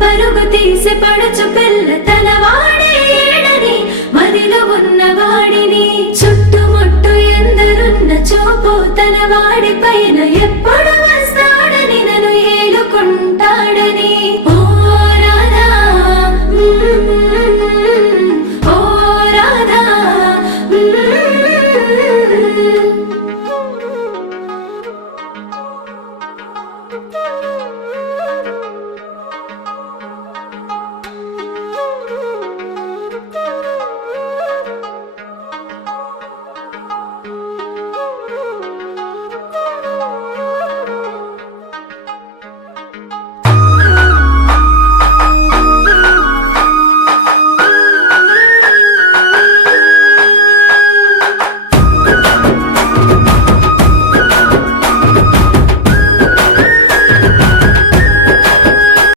పరుగు తీసి పడుచు పిల్ల తన వాడే ఏడని మదిలో ఉన్న వాడిని చుట్టుముట్టు ఎందరున్న చూపు తన వాడి పైన ఎప్పుడు వస్తాడని నన్ను ఏలుకుంటాడని